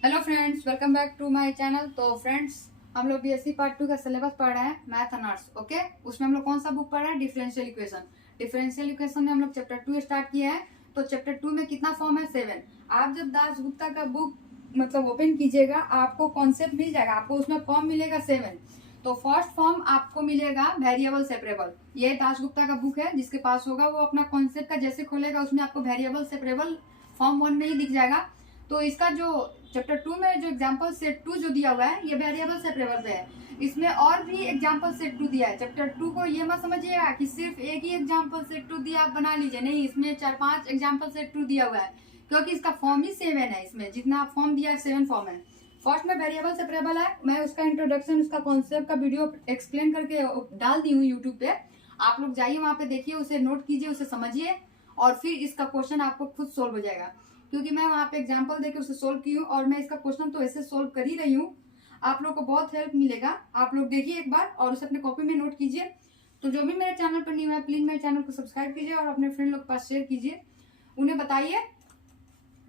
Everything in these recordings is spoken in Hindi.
Hello friends, welcome back to my channel. तो फ्रेंड्स, हम लोग बीएससी पार्ट 2 का सिलेबस पढ़ रहे हैं, मैथ ऑनर्स। ओके, उसमें हम लोग कौन सा बुक पढ़ रहे हैं? Differential equation. डिफरेंशियल इक्वेशन में हम लोग चैप्टर 2 स्टार्ट किया है। तो चैप्टर 2 में कितना फॉर्म है? 7। आप जब दास गुप्ता का बुक मतलब ओपन कीजिएगा, आपको कॉन्सेप्ट मिल जाएगा, आपको उसमें फॉर्म मिलेगा 7। तो फर्स्ट फॉर्म आपको मिलेगा वेरिएबल सेपरेबल। ये दास गुप्ता का बुक है, जिसके पास होगा वो अपना कॉन्सेप्ट का जैसे खोलेगा उसमें आपको वेरिएबल सेपरेबल फॉर्म 1 में ही दिख जाएगा। तो इसका जो चैप्टर 2 में जो एग्जांपल सेट 2 जो दिया हुआ है, ये वेरिएबल सेपरेबल पे है। इसमें और भी एग्जांपल सेट 2 दिया है। चैप्टर 2 को ये मत समझिएगा कि सिर्फ एक ही एग्जांपल सेट 2 दिया आप बना लीजिए, नहीं, इसमें 4-5 एग्जांपल सेट 2 दिया हुआ है, क्योंकि इसका फॉर्म ही 7 है। इसमें जितना फॉर्म दिया है 7 फॉर्म है। फर्स्ट में वेरिएबल सेपरेबल है, मैं उसका इंट्रोडक्शन, उसका कॉन्सेप्ट का वीडियो एक्सप्लेन करके डाल दी हूँ यूट्यूब पे। आप लोग जाइए वहां पे, देखिए, उसे नोट कीजिए, उसे समझिए, और फिर इसका क्वेश्चन आपको खुद सोल्व हो जाएगा, क्योंकि मैं वहां पे एग्जांपल देके उसे सोल्व की हूँ, और मैं इसका क्वेश्चन तो ऐसे सोल्व कर ही रही हूँ। आप लोग को बहुत हेल्प मिलेगा। आप लोग देखिए एक बार और उसे अपने कॉपी में नोट कीजिए। तो जो भी मेरे चैनल पर न्यू है, प्लीज मेरे चैनल को सब्सक्राइब कीजिए और अपने फ्रेंड लोग के पास शेयर कीजिए। उन्हें बताइए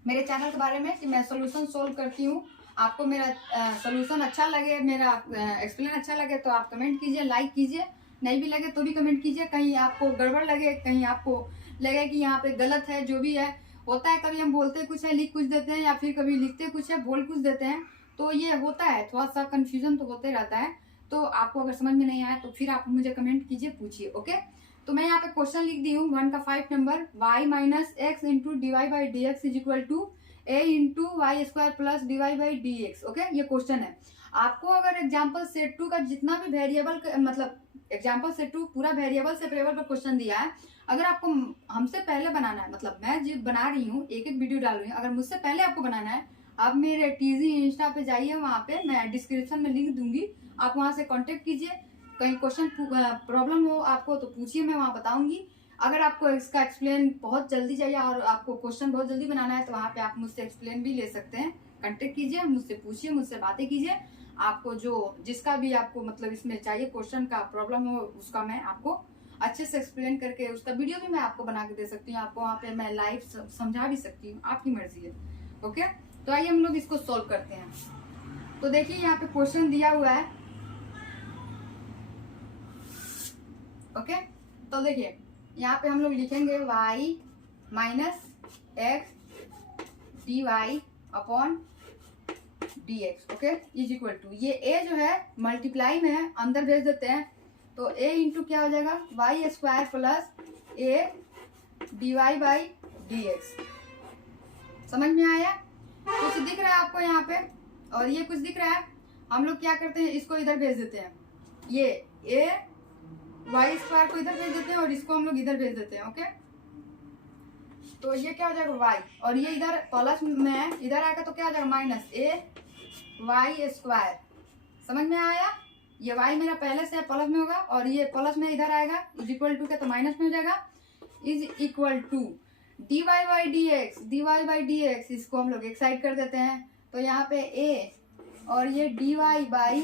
मेरे चैनल के बारे में कि मैं सोल्यूशन सोल्व करती हूँ। आपको मेरा सोल्यूशन अच्छा लगे, मेरा एक्सप्लेन अच्छा लगे तो आप कमेंट कीजिए, लाइक कीजिए। नहीं भी लगे तो भी कमेंट कीजिए। कहीं आपको गड़बड़ लगे, कहीं आपको लगे कि यहाँ पे गलत है, जो भी है होता है। कभी हम बोलते कुछ है, लिख कुछ देते हैं, या फिर कभी लिखते कुछ है, बोल कुछ देते हैं। तो ये होता है, थोड़ा सा कंफ्यूजन तो होते रहता है। तो आपको अगर समझ में नहीं आया तो फिर आप मुझे कमेंट कीजिए, पूछिए। ओके, तो मैं यहाँ पे क्वेश्चन लिख दी हूँ 1 का 5 नंबर। y minus X into D Y by D X is equal to A into Y square plus D Y by D X. Okay, ये क्वेश्चन है। आपको अगर एग्जाम्पल सेट 2 का जितना भी वेरिएबल मतलब एग्जाम्पल सेट 2 पूरा वेरिएबल सेपरेबल पर क्वेश्चन दिया है, अगर आपको हमसे पहले बनाना है, मतलब मैं जो बना रही हूँ, एक एक वीडियो डाल रही हूँ, अगर मुझसे पहले आपको बनाना है, आप मेरे टीजी इंस्टा पे जाइए, वहां पे मैं डिस्क्रिप्शन में लिंक दूंगी, आप वहां से कांटेक्ट कीजिए। कहीं क्वेश्चन प्रॉब्लम हो आपको तो पूछिए, मैं वहां बताऊंगी। अगर आपको इसका एक्सप्लेन बहुत जल्दी चाहिए और आपको क्वेश्चन बहुत जल्दी बनाना है, तो वहां पे आप मुझसे एक्सप्लेन भी ले सकते हैं। कांटेक्ट कीजिए, मुझसे पूछिए, मुझसे बातें कीजिए। आपको जो जिसका भी आपको मतलब इसमें चाहिए क्वेश्चन का प्रॉब्लम हो, उसका मैं आपको अच्छे से एक्सप्लेन करके उसका वीडियो भी मैं आपको बना के दे सकती हूँ। आपको वहाँ पे मैं लाइव समझा भी सकती हूँ, आपकी मर्जी है। ओके, तो आइए हम लोग इसको सोल्व करते हैं। तो देखिए यहाँ पे क्वेश्चन दिया हुआ है। ओके, तो देखिए यहाँ पे हम लोग लिखेंगे y minus X D Y upon D X. Okay, is equal to, ये a जो है मल्टीप्लाई में है, अंदर भेज देते हैं। तो a इंटू क्या हो जाएगा, Y square plus A D Y by D X. समझ में आया? कुछ दिख रहा है आपको यहाँ पे, और ये कुछ दिख रहा है। हम लोग क्या करते हैं, इसको इधर भेज देते हैं, ये a वाई स्क्वायर को इधर भेज देते हैं, और इसको हम लोग इधर भेज देते हैं। ओके, तो ये क्या हो जाएगा y, और ये इधर प्लस में इधर आएगा तो क्या हो जाएगा माइनस ए वाई स्क्वायर। समझ में आया? ये y मेरा पहले से प्लस में होगा, और ये प्लस में इधर आएगा, इज इक्वल टू के तो माइनस में हो जाएगा, is equal to D Y by D X. D Y by D X इसको हम लोग एक साइड कर देते हैं। तो यहाँ पे a और ये D Y by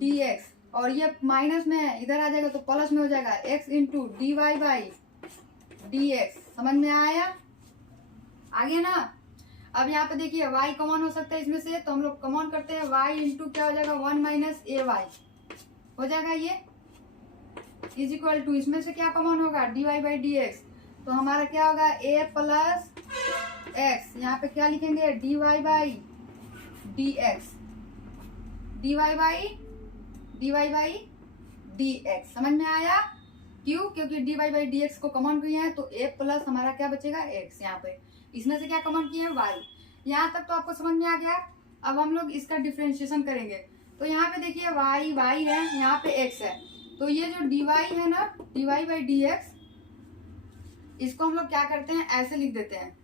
D X, और ये माइनस में इधर आ जाएगा तो प्लस में हो जाएगा, x into D Y by D X. समझ में आया? आगे ना। अब यहाँ पे देखिए y कॉमन हो सकता है इसमें से, तो हम लोग कॉमन करते हैं, y इंटू क्या हो जाएगा 1 माइनस ए वाई हो जाएगा, ये इज इक्वल टू, इसमें से क्या कॉमन होगा, D Y by D X. तो हमारा क्या होगा, a प्लस एक्स, यहाँ पे क्या लिखेंगे, D Y by D X, D Y by D X. समझ में आया? क्यों? क्योंकि D Y by D X को कॉमन किया है, तो ए प्लस हमारा क्या बचेगा, एक्स। यहाँ पे इसमें से क्या कॉमन किए हैं, वाई। यहाँ तक तो आपको समझ में आ गया। अब हम लोग इसका डिफ्रेंशिएशन करेंगे। तो यहाँ पे देखिए वाई वाई है, यहाँ पे एक्स है, तो ये जो डी वाई है ना, D Y by D X, इसको हम लोग क्या करते हैं, ऐसे लिख देते हैं।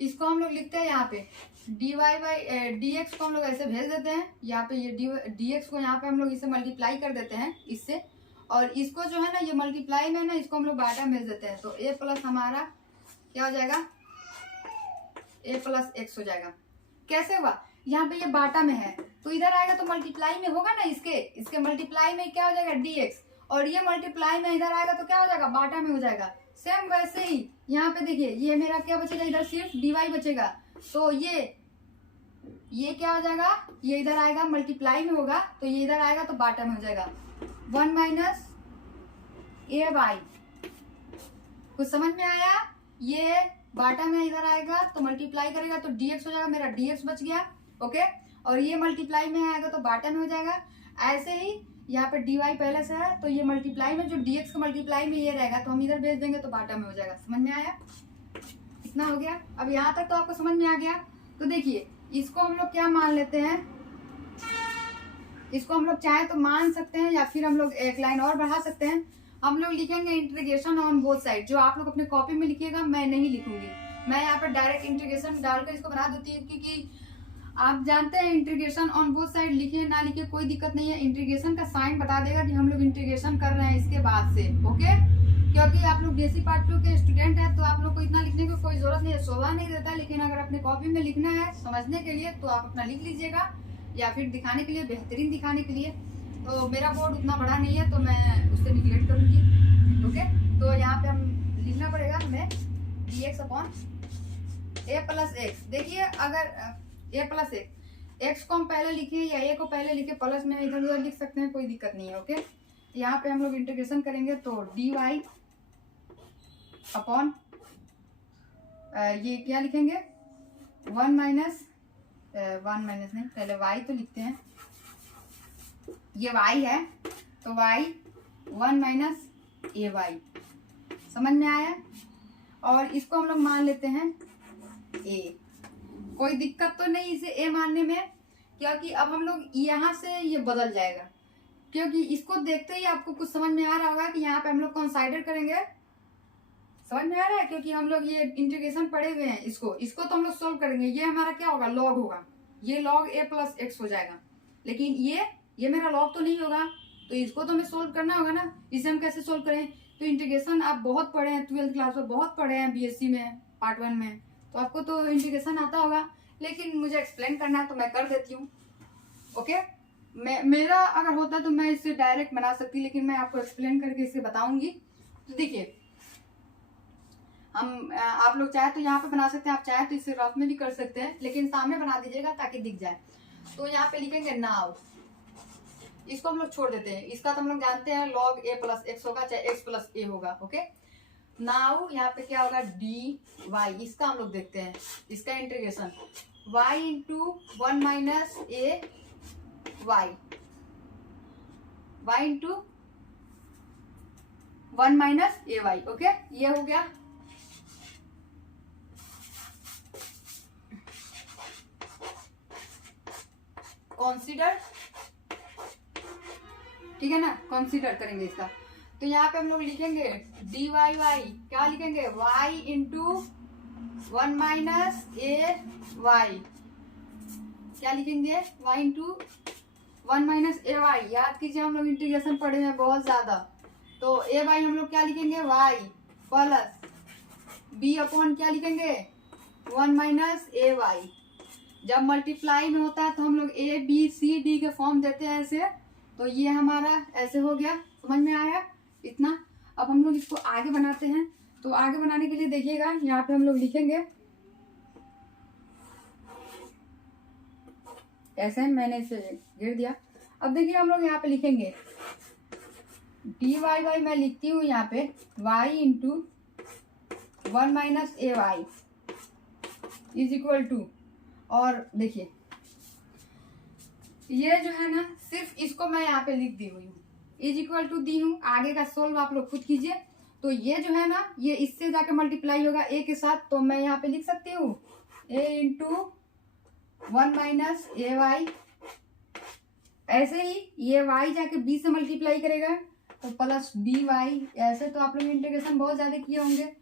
इसको हम लोग लिखते हैं यहाँ पे D Y by D X को हम लोग ऐसे भेज देते हैं यहाँ पे, ये डी एक्स को यहाँ पे हम लोग इसे मल्टीप्लाई कर देते हैं इससे, और इसको जो है ना, ये मल्टीप्लाई में ना, इसको हम लोग बाटा भेज देते हैं। तो ए प्लस हमारा क्या हो जाएगा, ए प्लस एक्स हो जाएगा। कैसे हुआ, यहाँ पे ये बाटा में है तो इधर आएगा तो मल्टीप्लाई में होगा ना, इसके मल्टीप्लाई में क्या हो जाएगा, डी एक्स, और ये मल्टीप्लाई में इधर आएगा तो क्या हो जाएगा, बाटा में हो जाएगा। सेम वैसे ही यहाँ पे देखिए, ये मेरा क्या बचेगा, इधर सिर्फ dy बचेगा, तो ये क्या हो जाएगा, ये इधर आएगा मल्टीप्लाई में होगा, तो ये इधर आएगा तो बाटा में हो जाएगा 1 माइनस ए वाई। कुछ समझ में आया? ये बाटा में इधर आएगा तो मल्टीप्लाई करेगा तो dx हो जाएगा, मेरा dx बच गया। ओके, और ये मल्टीप्लाई में आएगा तो बाटा में हो जाएगा। ऐसे ही यहाँ पे dy पहले से है तो ये मल्टीप्लाई में जो dx का मल्टीप्लाई में ये रहेगा तो हम इधर भेज देंगे तो बाटा में हो जाएगा। समझ में आया? इतना हो गया। अब यहाँ तक तो आपको समझ में आ गया। तो देखिए इसको हम लोग क्या मान लेते हैं, इसको हम लोग चाहे तो मान सकते हैं या फिर हम लोग एक लाइन और बढ़ा सकते हैं। हम लोग लिखेंगे इंटीग्रेशन ऑन बोथ साइड। जो आप लोग अपने कॉपी में लिखिएगा, मैं नहीं लिखूंगी, मैं यहाँ पर डायरेक्ट इंटीग्रेशन डालकर इसको बना देती हूँ, क्योंकि आप जानते हैं इंटीग्रेशन ऑन बोथ साइड लिखिए ना लिखिए कोई दिक्कत नहीं है, इंटीग्रेशन का साइन बता देगा कि हम लोग इंटीग्रेशन कर रहे हैं इसके बाद से। ओके, क्योंकि आप लोग बीएससी पार्ट 2 के स्टूडेंट हैं तो आप लोग को इतना लिखने की कोई जरूरत नहीं है, शोभा नहीं देता। लेकिन अगर अपने कॉपी में लिखना है समझने के लिए तो आप अपना लिख लीजिएगा, या फिर दिखाने के लिए, बेहतरीन दिखाने के लिए। तो मेरा बोर्ड उतना बड़ा नहीं है तो मैं उससे निगलेक्ट करूंगी। ओके, तो यहाँ पे हम लिखना पड़ेगा हमें dx upon a plus x. देखिए अगर a प्लस एक्स को हम पहले लिखे या a को पहले लिखे, प्लस में इधर उधर लिख सकते हैं, कोई दिक्कत नहीं है। ओके, यहाँ पे हम लोग इंटीग्रेशन करेंगे तो dy अपॉन ये क्या लिखेंगे 1 माइनस नहीं, पहले y तो लिखते हैं, ये y है तो y 1 माइनस ए वाई। समझ में आया? और इसको हम लोग मान लेते हैं a। कोई दिक्कत तो नहीं इसे a मानने में, क्योंकि अब हम लोग यहाँ से ये बदल जाएगा, क्योंकि इसको देखते ही आपको कुछ समझ में आ रहा होगा कि यहाँ पे हम लोग कंसाइडर करेंगे। समझ में आ रहा है? क्योंकि हम लोग ये इंटीग्रेशन पढ़े हुए हैं, इसको तो हम लोग सोल्व करेंगे। ये हमारा क्या होगा, लॉग होगा, ये लॉग a प्लस एक्स हो जाएगा। लेकिन ये मेरा लॉग तो नहीं होगा, तो इसको तो हमें सोल्व करना होगा ना। इसे हम कैसे सोल्व करें? तो इंटीग्रेशन आप बहुत पढ़े हैं, 12th क्लास में बहुत पढ़े हैं, बीएससी में पार्ट 1 में, तो आपको तो इंटीग्रेशन आता होगा। लेकिन मुझे एक्सप्लेन करना है तो मैं कर देती हूँ। ओके, मेरा अगर होता तो मैं इसे डायरेक्ट बना सकती, लेकिन मैं आपको एक्सप्लेन करके इसे बताऊंगी। तो देखिए हम आप लोग चाहे तो यहाँ पे बना सकते हैं, आप चाहे तो इसे रफ में भी कर सकते हैं, लेकिन सामने बना दीजिएगा ताकि दिख जाए। तो यहाँ पे लिखेंगे नाउ, इसको हम लोग छोड़ देते हैं, इसका तो हम लोग जानते हैं log a प्लस एक्स होगा चाहे x प्लस a होगा। ओके, नाउ यहाँ पे क्या होगा dy, इसका हम लोग देखते हैं, इसका इंटीग्रेशन y इंटू 1 माइनस ए वाई, y इंटू 1 माइनस ए वाई। ओके, ये हो गया। कंसीडर, ठीक है ना, कंसीडर करेंगे इसका। तो यहाँ पे हम लोग लिखेंगे डी वाई वाई, क्या लिखेंगे y इंटू 1 माइनस ए वाई, क्या लिखेंगे y इंटू 1 माइनस ए वाई। याद कीजिए हम लोग इंटीग्रेशन पढ़े हैं बहुत ज्यादा, तो ए वाई हम लोग क्या लिखेंगे y प्लस b अपॉन क्या लिखेंगे 1 माइनस ए वाई। जब मल्टीप्लाई में होता है तो हम लोग ए बी सी डी के फॉर्म देते हैं ऐसे, तो ये हमारा ऐसे हो गया। समझ में आया इतना? अब हम लोग इसको आगे बनाते हैं। तो आगे बनाने के लिए देखिएगा यहाँ पे हम लोग लिखेंगे ऐसे, मैंने इसे घेर दिया। अब देखिए हम लोग यहाँ पे लिखेंगे डी वाई वाई, मैं लिखती हूँ यहाँ पे y into 1 minus A Y is equal to, और देखिए ये जो है ना सिर्फ इसको मैं यहाँ पे लिख दी हुई हूँ, इज इक्वल टू दी हूँ। आगे का सोल्व आप लोग खुद कीजिए। तो ये जो है ना ये इससे जाके मल्टीप्लाई होगा a के साथ, तो मैं यहाँ पे लिख सकती हूँ a into 1 minus A Y. ऐसे ही ये y जाके b से मल्टीप्लाई करेगा तो प्लस बी वाई। ऐसे तो आप लोग इंटीग्रेशन बहुत ज्यादा किए होंगे,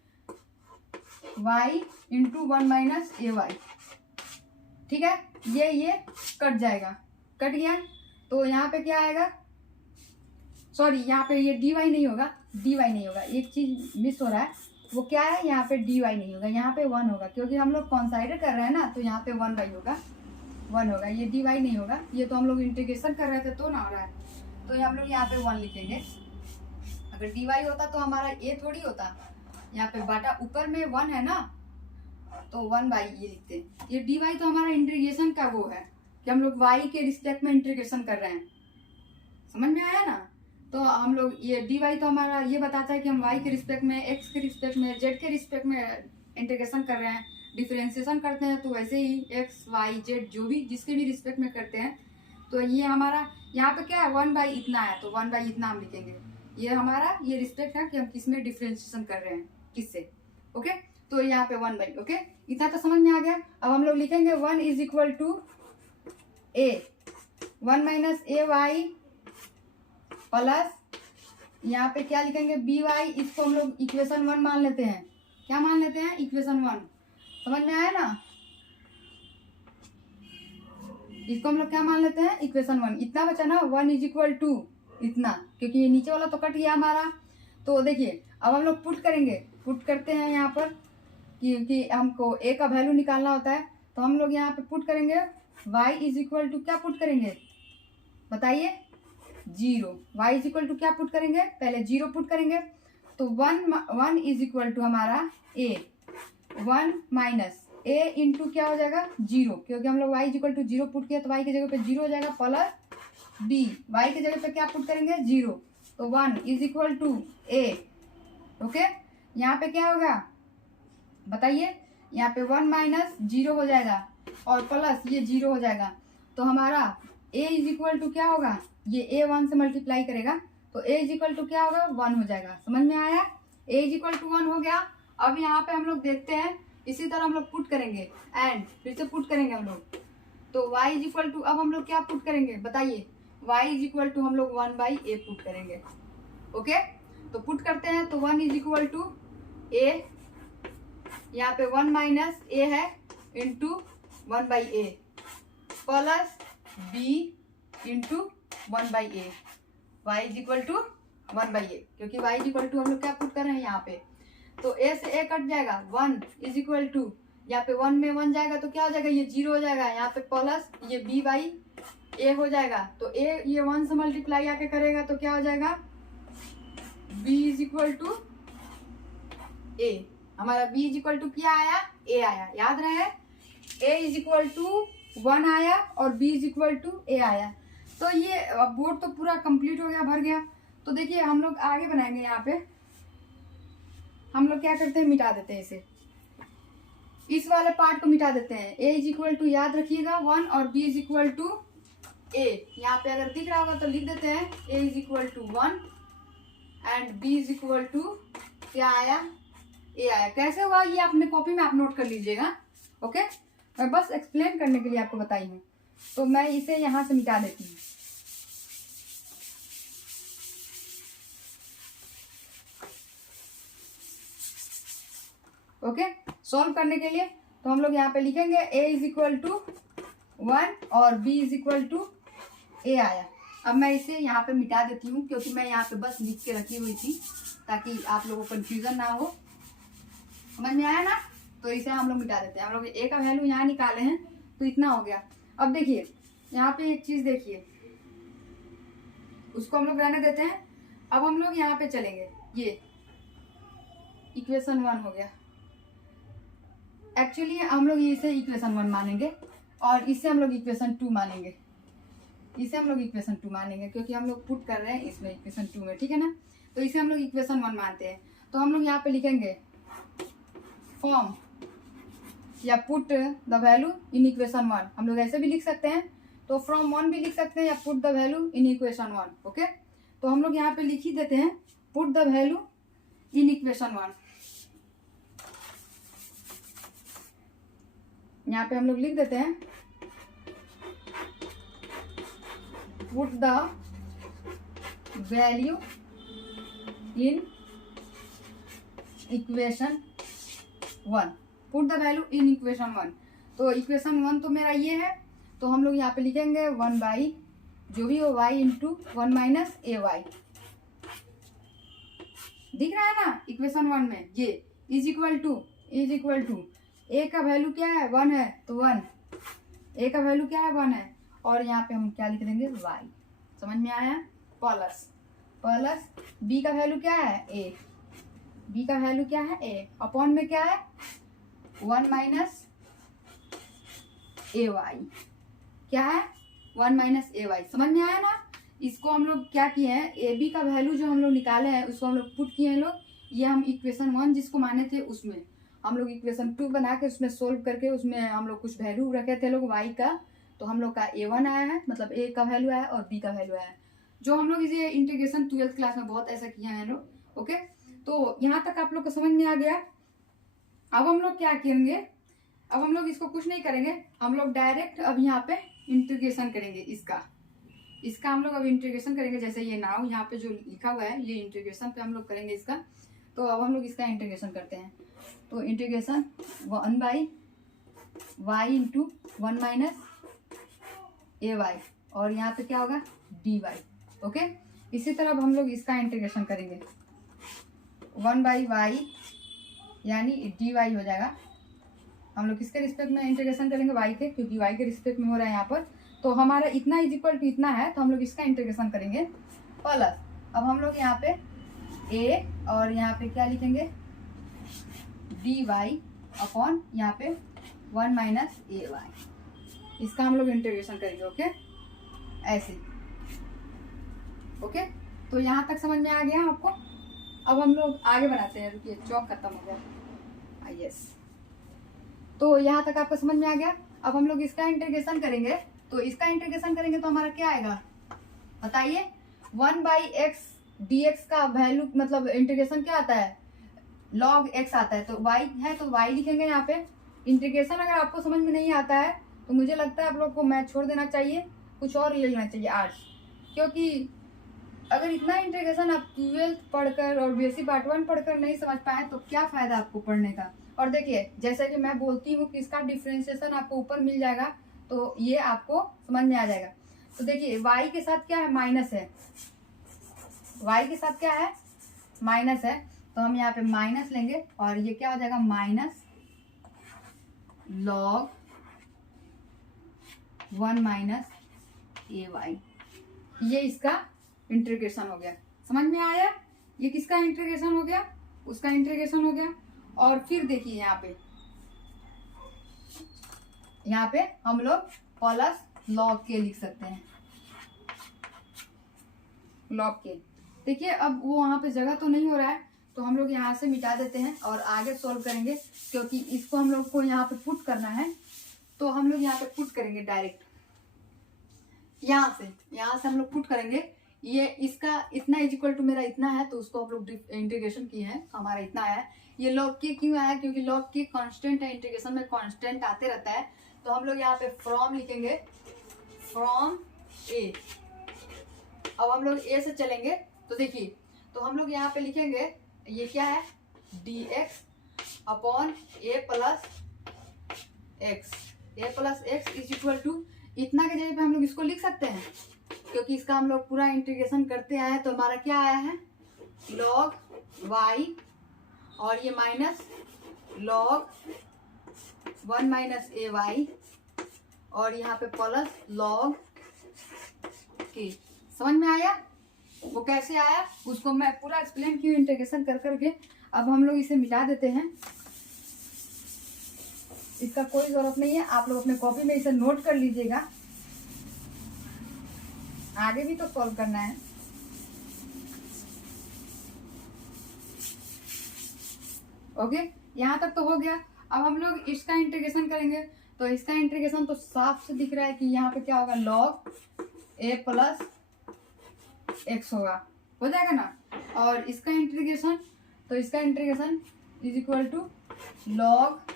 y इंटू 1 माइनस ए वाई। ठीक है, ये कट जाएगा, कट गया। तो यहाँ पे क्या आएगा, सॉरी यहाँ पे ये dy नहीं होगा, dy नहीं होगा, एक चीज मिस हो रहा है, वो क्या है, यहाँ पे dy नहीं होगा, यहाँ पे 1 होगा, क्योंकि हम लोग कंसाइडर कर रहे हैं ना, तो यहाँ पे 1 होगा, 1 होगा, ये dy नहीं होगा। ये तो हम लोग इंटीग्रेशन कर रहे थे तो ना हो रहा है, तो हम लोग यहाँ पे 1 लिखेंगे। अगर dy होता तो हमारा a थोड़ी होता, यहाँ पे बाटा ऊपर में 1 है ना, तो 1/, ये लिखते हैं। ये dy तो हमारा इंटीग्रेशन का वो है कि हम लोग y के रिस्पेक्ट में इंटीग्रेशन कर रहे हैं, समझ में आया ना। तो हम लोग ये dy तो हमारा ये बताता है कि हम y के रिस्पेक्ट में, x के रिस्पेक्ट में, z के रिस्पेक्ट में इंटीग्रेशन कर रहे हैं, डिफरेंशिएशन करते हैं। तो वैसे ही x y z जो भी जिसके भी रिस्पेक्ट में करते हैं, तो ये हमारा यहाँ पे क्या है 1/, इतना है, तो 1/, इतना हम लिखेंगे। ये हमारा ये रिस्पेक्ट है कि हम किस में डिफरेंशिएशन कर रहे हैं, किससे। ओके, तो यहाँ पे 1/। ओके, इतना तो समझ में आ गया। अब हम लोग लिखेंगे 1 is equal to a 1 minus ay plus यहाँ पे क्या लिखेंगे by। इसको हम लोग इक्वेशन 1 मान लेते हैं। क्या मान लेते हैं? इक्वेशन 1। समझ में आया ना। इसको हम लोग क्या मान लेते हैं? इक्वेशन 1। इतना बचा ना 1 इज इक्वल टू इतना, क्योंकि ये नीचे वाला तो कट गया हमारा। तो देखिए अब हम लोग पुट करेंगे, पुट करते हैं यहाँ पर, क्योंकि हमको a का वैल्यू निकालना होता है। तो हम लोग यहाँ पे पुट करेंगे y इज इक्वल टू, क्या पुट करेंगे बताइए? 0। y इज इक्वल टू क्या पुट करेंगे? पहले 0 पुट करेंगे। तो 1 इज इक्वल टू हमारा a 1 माइनस a इंटू क्या हो जाएगा? 0, क्योंकि हम लोग y is equal to 0 put किया, तो y की जगह पे 0 हो जाएगा, प्लस b, y की जगह पे क्या पुट करेंगे? 0। तो 1 is equal to a। Okay, यहाँ पे क्या होगा बताइए? यहाँ पे 1 माइनस 0 हो जाएगा और प्लस ये 0 हो जाएगा। तो हमारा a इज इक्वल टू क्या होगा? ये a 1 से मल्टीप्लाई करेगा, तो a इज इक्वल टू क्या होगा? 1 हो जाएगा। समझ में आया? a इज इक्वल टू 1 हो गया। अब यहाँ पे हम लोग देखते हैं, इसी तरह हम लोग पुट करेंगे एंड फिर से पुट करेंगे हम लोग। तो y इज इक्वल टू, अब हम लोग क्या पुट करेंगे बताइए? y इज इक्वल टू हम लोग 1/a पुट करेंगे। ओके, तो पुट करते हैं। तो 1 इज इक्वल टू a, यहाँ पे 1 माइनस a है into 1/a plus b into 1/a, y is equal to 1/a, क्योंकि y इज इक्वल टू हम लोग क्या पुट कर रहे हैं यहाँ पे। तो a से a कट जाएगा, 1 इज इक्वल टू, यहाँ पे 1 में 1 जाएगा तो क्या हो जाएगा? ये 0 हो जाएगा, यहाँ पे प्लस ये b/a हो जाएगा। तो a ये 1 से मल्टीप्लाई आके करेगा तो क्या हो जाएगा? b is equal to a। हमारा b इज इक्वल टू क्या आया? a आया। याद रहे a इज इक्वल टू 1 आया और b is equal to a आया। तो ये बोर्ड तो पूरा कंप्लीट हो गया, भर गया। तो देखिए हम लोग आगे बनाएंगे। यहाँ पे हम लोग क्या करते हैं? मिटा देते हैं इसे, इस वाले पार्ट को मिटा देते हैं। a इज इक्वल टू याद रखिएगा 1 और b is equal to a। यहाँ पे अगर दिख रहा होगा तो लिख देते हैं a is equal to 1 and b is equal to क्या आया? a आया। कैसे हुआ ये अपने कॉपी में आप नोट कर लीजिएगा। ओके, मैं बस एक्सप्लेन करने के लिए आपको बताई हूँ। तो मैं इसे यहाँ से मिटा देती हूँ। ओके, सॉल्व करने के लिए तो हम लोग यहाँ पे लिखेंगे a इज इक्वल टू 1 और b is equal to a आया। अब मैं इसे यहाँ पे मिटा देती हूँ, क्योंकि मैं यहाँ पे बस लिख के रखी हुई थी ताकि आप लोगों को कंफ्यूजन ना हो। समझ में आया ना। तो इसे हम लोग मिटा देते हैं। हम लोग a का वैल्यू यहाँ निकाले हैं तो इतना हो गया। अब देखिए यहाँ पे एक चीज देखिए, उसको हम लोग रहने देते हैं। अब हम लोग यहाँ पे चलेंगे, ये इक्वेशन 1 हो गया। एक्चुअली हम लोग इसे इक्वेशन 1 मानेंगे और इसे हम लोग इक्वेशन 2 मानेंगे। इसे हम लोग इक्वेशन 2 मानेंगे क्योंकि हम लोग पुट कर रहे हैं इसमें इक्वेशन 2 में, ठीक है ना। तो इसे हम लोग इक्वेशन 1 मानते हैं। तो हम लोग यहाँ पे लिखेंगे फॉर्म या put the value in equation 1। हम लोग ऐसे भी लिख सकते हैं, तो फ्रॉम 1 भी लिख सकते हैं या put the value in equation 1। Okay, तो हम लोग यहाँ पे लिख ही देते हैं put the value in equation 1। यहाँ पे हम लोग लिख देते हैं put the value in equation 1। Put the value in equation 1। तो इक्वेशन 1 तो मेरा ये है, तो हम लोग यहाँ पे लिखेंगे 1/, जो भी हो y इंटू 1 माइनस ए वाई। दिख रहा है ना इक्वेशन 1 में, ये इज इक्वल टू a का वैल्यू क्या है? 1 है, तो 1, a का वैल्यू क्या है? 1 है, और यहाँ पे हम क्या लिख देंगे? y। समझ में आया? प्लस b का वैल्यू क्या है? a। b का वैल्यू क्या है? a। अपॉन में क्या है? 1 माइनस ए वाई, क्या है 1 माइनस ए वाई। समझ में आया ना। इसको हम लोग क्या किए हैं, ए बी का वैल्यू जो हम लोग निकाले हैं उसको हम लोग पुट किए हैं लोग। ये हम इक्वेशन 1 जिसको माने थे उसमें हम लोग इक्वेशन 2 बना के उसमें सोल्व करके उसमें हम लोग कुछ वैल्यू रखे थे लोग वाई का, तो हम लोग का A1 आया है, मतलब ए का वैल्यू आया और बी का वैल्यू आया है, जो हम लोग इसे इंटीग्रेशन 12th क्लास में बहुत ऐसा किया है लोग। ओके, तो यहाँ तक आप लोग को समझ में आ गया। अब हम लोग क्या करेंगे, अब हम लोग इसको कुछ नहीं करेंगे, हम लोग डायरेक्ट अब यहाँ पे इंटीग्रेशन करेंगे इसका हम लोग अब इंटीग्रेशन करेंगे। जैसे ये नाउ यहाँ पे जो लिखा हुआ है ये इंटीग्रेशन पे हम लोग करेंगे इसका। तो अब हम लोग इसका इंटीग्रेशन करते हैं। तो integration 1 by y into 1 minus A y, और यहाँ पे क्या होगा डी वाई। ओके, इसी तरह अब हम लोग इसका इंटीग्रेशन करेंगे 1 बाई वाई यानी डी वाई हो जाएगा। हम लोग किसके रिस्पेक्ट में इंटीग्रेशन करेंगे, वाई के, क्योंकि वाई के रिस्पेक्ट में हो रहा है यहाँ पर। तो हमारा इतना इज इक्वल टू इतना है, तो हम लोग इसका इंटीग्रेशन करेंगे प्लस अब हम लोग यहाँ पे ए और यहाँ पे क्या लिखेंगे डी वाई अपॉन यहाँ पे 1 माइनस ए वाई, इसका हम लोग इंटीग्रेशन करेंगे। ओके, ऐसे। ओके, तो यहाँ तक समझ में आ गया आपको। अब हम लोग आगे बनाते हैं, रुकिए चौक खत्म हो गया। यस, तो यहाँ तक आपको समझ में आ गया। अब हम लोग इसका इंटीग्रेशन करेंगे, तो इसका इंटीग्रेशन करेंगे तो हमारा क्या आएगा बताइए, 1 बाई एक्स डी एक्स का वैल्यू मतलब इंटीग्रेशन क्या आता है लॉग एक्स आता है, तो y है तो y लिखेंगे यहाँ पे। इंटीग्रेशन अगर आपको समझ में नहीं आता है तो मुझे लगता है आप लोग को मैथ छोड़ देना चाहिए, कुछ और ले लेना चाहिए आर्ट्स, क्योंकि अगर इतना इंटीग्रेशन आप 12th पढ़कर और बीएससी पार्ट 1 पढ़कर नहीं समझ पाए तो क्या फायदा आपको पढ़ने का। और देखिए जैसे कि मैं बोलती हूँ कि इसका डिफरेंशिएशन आपको ऊपर मिल जाएगा, तो ये आपको समझ में आ जाएगा। तो देखिए y के साथ क्या है माइनस है, y के साथ क्या है माइनस है, तो हम यहाँ पे माइनस लेंगे और ये क्या हो जाएगा माइनस लॉग 1 माइनस ए वाई, ये इसका इंटीग्रेशन हो गया। समझ में आया, ये किसका इंटीग्रेशन हो गया, उसका इंटीग्रेशन हो गया। और फिर देखिए यहाँ पे हम लोग प्लस लॉग के लिख सकते हैं, लॉग के। देखिए अब वो वहां पे जगह तो नहीं हो रहा है, तो हम लोग यहाँ से मिटा देते हैं और आगे सॉल्व करेंगे, क्योंकि इसको हम लोग को यहाँ पे पुट करना है। तो हम लोग यहाँ पे पुट करेंगे डायरेक्ट, यहाँ से हम लोग पुट करेंगे। ये इसका इतना इज इक्वल टू मेरा इतना है, तो उसको हम लोग इंटीग्रेशन किए हैं तो हमारा इतना आया। ये लॉग के क्यों आया, क्योंकि लॉग के कांस्टेंट है, इंटीग्रेशन में कांस्टेंट आते रहता है। तो हम लोग यहाँ पे फ्रॉम लिखेंगे, फ्रॉम ए। अब हम लोग ए से चलेंगे, तो देखिए तो हम लोग यहाँ पे लिखेंगे ये क्या है d x upon a plus x is equal to इतना के जगह पे हम लोग इसको लिख सकते हैं, क्योंकि इसका हम लोग पूरा इंटीग्रेशन करते आए हैं। तो हमारा क्या आया है लॉग वाई और ये माइनस लॉग 1 माइनस ए वाई और यहाँ पे प्लस लॉग के। समझ में आया वो कैसे आया, उसको मैं पूरा एक्सप्लेन किया इंटीग्रेशन कर करके। अब हम लोग इसे मिटा देते हैं, इसका कोई जरूरत नहीं है, आप लोग अपने कॉपी में इसे नोट कर लीजिएगा, आगे भी तो सॉल्व करना है। ओके, यहाँ तक तो हो गया। अब हम लोग इसका इंटीग्रेशन करेंगे, तो इसका इंटीग्रेशन तो साफ से दिख रहा है कि यहाँ पे क्या होगा लॉग ए प्लस एक्स होगा, हो जाएगा ना। और इसका इंटीग्रेशन, तो इसका integration is equal to log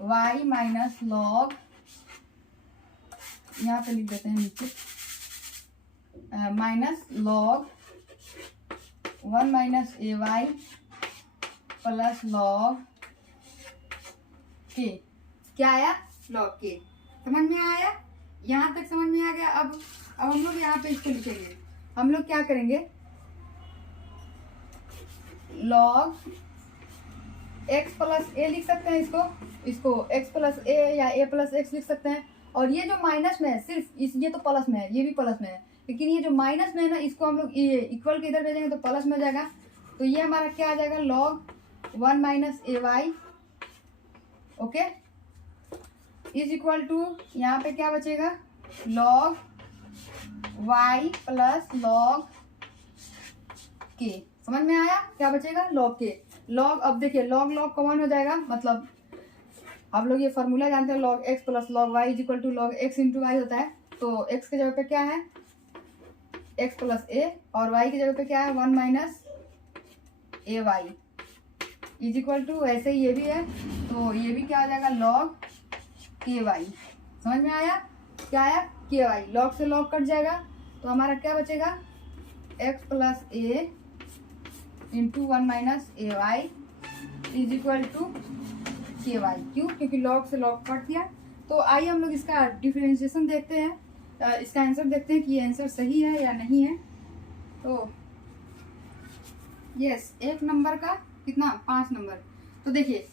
y minus log, यहाँ पे लिख देते हैं नीचे माइनस लॉग 1 माइनस ए वाई प्लस लॉग के। क्या आया लॉग के, समझ में आया, यहाँ तक समझ में आ गया। अब हम लोग यहाँ पे इसको लिखेंगे, हम लोग क्या करेंगे लॉग एक्स प्लस ए लिख सकते हैं, इसको एक्स प्लस ए या ए प्लस एक्स लिख सकते हैं। और ये जो माइनस में है सिर्फ ये तो प्लस में है, ये भी प्लस में है, लेकिन ये जो माइनस में है ना इसको हम लोग ये इक्वल के इधर भेजेंगे तो प्लस में हो जाएगा। तो ये हमारा क्या आ जाएगा log 1 minus A y okay, is equal to यहाँ पे क्या बचेगा, log y plus log k। समझ में आया, क्या बचेगा, log k। log, अब देखिए log log कॉमन हो जाएगा, मतलब आप लोग ये फॉर्मूला जानते हैं, log x plus log y is equal to log x into y होता है। तो x के जगह पे क्या है, x प्लस a, और y की जगह पे क्या है, 1 minus A Y is equal to, ऐसे ही ये भी है, तो ये भी क्या आ जाएगा, log के वाई। समझ में आया, क्या आया, के वाई। log से log कट जाएगा, तो हमारा क्या बचेगा, x plus a into 1 minus A Y is equal to k y. क्यों, क्योंकि log से log कट गया। तो आइए हम लोग इसका डिफरेंशिएशन देखते हैं, इसका आंसर देखते हैं कि ये आंसर सही है या नहीं है। तो यस, एक नंबर का कितना, 5 नंबर। तो देखिए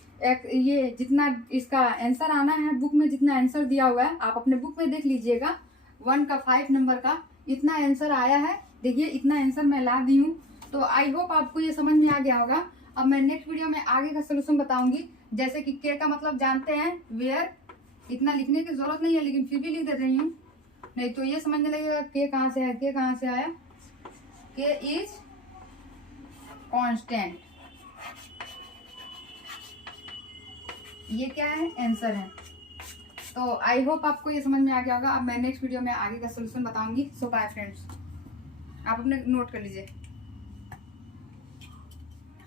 ये जितना इसका आंसर आना है, बुक में जितना आंसर दिया हुआ है आप अपने बुक में देख लीजिएगा, 1 का 5 नंबर का इतना आंसर आया है। देखिए इतना आंसर मैं ला दी हूँ। तो आई होप आपको ये समझ में आ गया होगा। अब मैं नेक्स्ट वीडियो में आगे का सोल्यूशन बताऊंगी, जैसे कि के का मतलब जानते हैं, वेयर, इतना लिखने की जरूरत नहीं है लेकिन फिर भी लिख दे रही हूँ, नहीं तो ये समझने लगेगा के कहाँ से है, के कहाँ से आया, के इज कांस्टेंट, ये क्या है, आंसर है। तो आई होप आपको ये समझ में आ गया होगा। अब मैं नेक्स्ट वीडियो में आगे का सोल्यूशन बताऊंगी। सो बाय फ्रेंड्स, आप अपने नोट कर लीजिए।